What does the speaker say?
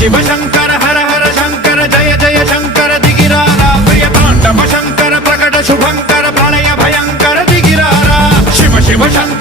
शिव शंकर हर हर शंकर जय जय शंकर दिगिरारा प्रिय तांडव शंकर प्रकट शुभंकर प्रलय भयंकर दिगिरारा शिव शिव शंकर